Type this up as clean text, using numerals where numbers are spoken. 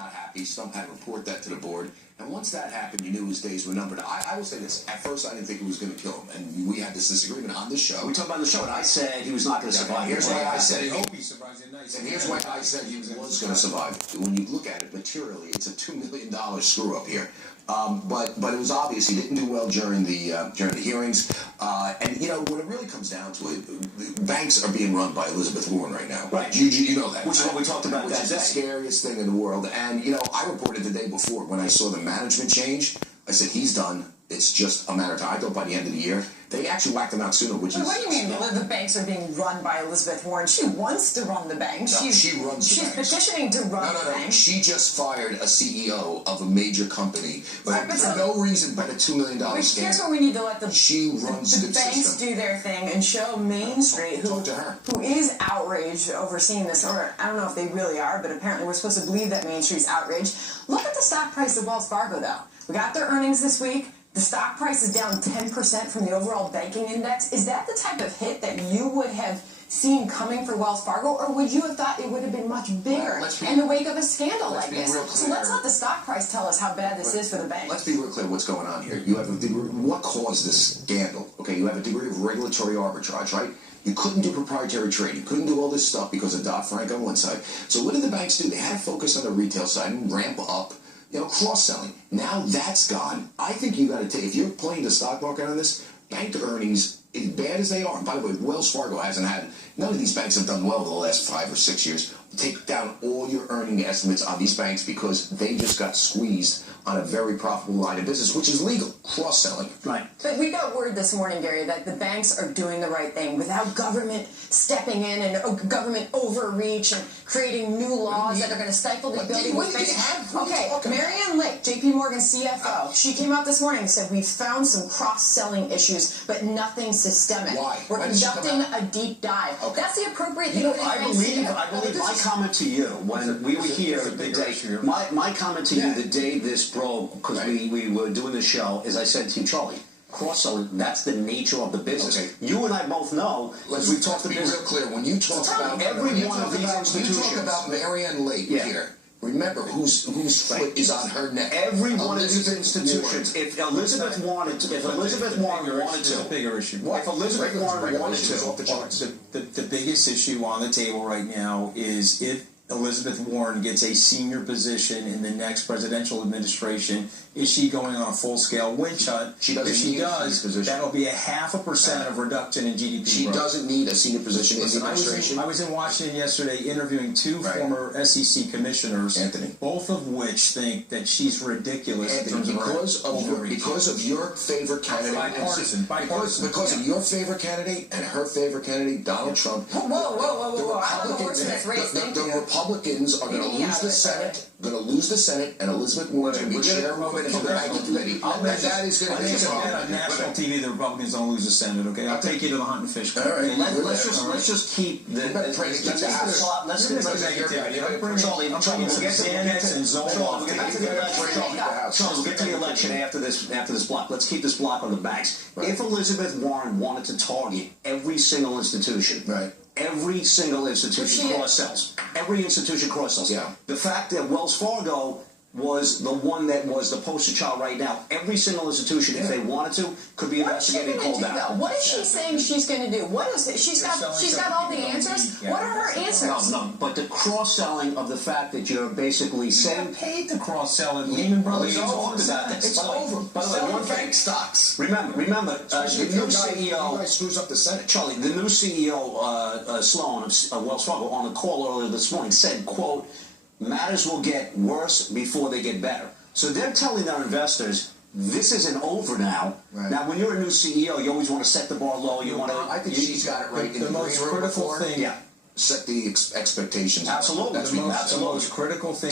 not happy. Stump had to report that to the board. And once that happened, you knew his days were numbered. I will say this. At first, I didn't think it was going to kill him. And we had this disagreement on this show. We talked about the show, and I said he was not going to survive. Here's why I said it. Hope he survives it nice. And here's why I said he was going to survive. When you look at it materially, it's a $2 million screw-up here. But it was obvious he didn't do well during the hearings. And, you know, when it really comes down to it, banks are being run by Elizabeth Warren right now. Right. You know that. Which is what we talked about that day. Which is the scariest thing in the world. And, you know, I reported the day before when I saw the management change. I said, he's done. It's just a matter of time. I thought by the end of the year, they actually whacked him out sooner, which is... What do you mean the banks are being run by Elizabeth Warren? She wants to run the banks. No, she runs the banks. She's petitioning to run the banks. She just fired a CEO of a major company for no reason but a $2 million scam. Here's what we need to let the banks do their thing and show Main Street, who is outraged over seeing this, or I don't know if they really are, but apparently we're supposed to believe that Main Street's outraged. Look at the stock price of Wells Fargo, though. We got their earnings this week. The stock price is down 10% from the overall banking index. Is that the type of hit that you would have seen coming for Wells Fargo, or would you have thought it would have been much bigger in the wake of a scandal like this? So let's let the stock price tell us how bad this is for the bank. Let's be real clear what's going on here. You have a degree, what caused this scandal? Okay, you have a degree of regulatory arbitrage, right? You couldn't do proprietary trade. You couldn't do all this stuff because of Dodd-Frank on one side. So what did the banks do? They had to focus on the retail side and ramp up, you know, cross-selling. Now that's gone. I think you got to take, if you're playing the stock market on this, bank earnings, as bad as they are, and by the way, Wells Fargo hasn't had, none of these banks have done well in the last 5 or 6 years. Take down all your earning estimates on these banks because they just got squeezed on a very profitable line of business, which is legal, cross-selling. Right. But we got word this morning, Gary, that the banks are doing the right thing without government stepping in and government overreach and creating new laws that are going to stifle the ability of banks. Okay, Marianne Lake, J.P. Morgan CFO, she came out this morning and said, we've found some cross-selling issues, but nothing systemic. Why? We're conducting a deep dive. Okay. That's the appropriate thing for the banks to do. I believe my comment to you when we were here the day, my comment to you the day this broke, because we were doing the show, is I said to you, Charlie, cross-selling, that's the nature of the business. Okay. You and I both know, as we talked about this. Be real clear, when you talk about every one of these institutions. You talk about Marianne Lake here. Remember whose foot is on her neck. Every one of these institutions. If Elizabeth wanted to, it's a bigger issue. If Elizabeth Warren wanted to, the biggest issue on the table right now is if Elizabeth Warren gets a senior position in the next presidential administration, is she going on a full-scale witch hunt? If she does, that'll be a 0.5% of reduction in GDP. She doesn't need a senior position in the administration. I was in Washington yesterday interviewing 2 former SEC commissioners, both of which think that she's ridiculous. Because of your favorite candidate. Bipartisan. Because of your favorite candidate and her favorite candidate, Donald Trump. Whoa. The Republicans are going to lose the Senate, and Elizabeth Warren is going to be chairwoman of the banking committee. That is going to be a problem. On national TV, the Republicans don't lose the Senate. Okay, I'll take you to the hunt and fish. All right, let's just keep the. Let's get to the election after this block. Let's keep this block on the banks. If Elizabeth Warren wanted to target every single institution, every single institution cross-sells. Every institution cross-sells. Yeah. The fact that Wells Fargo was the one that was the poster child right now, every single institution, if they wanted to, could be investigated and called out. What is she saying she's going to do? What is it? She's got all the answers? What are her answers? No, but the cross-selling of the fact that you're basically saying... paid to cross-sell and Lehman Brothers talked about this. It's over. By the way, one bank stocks. Remember, the new CEO... You guys screws up the Senate. Charlie, the new CEO, Sloan of Wells Fargo, on the call earlier this morning, said, quote, matters will get worse before they get better. So they're telling their investors, this isn't over now. Now, when you're a new CEO, you always want to set the bar low. You want to. I think she's got it right. The most critical thing. Set the expectations. Absolutely. The most critical thing.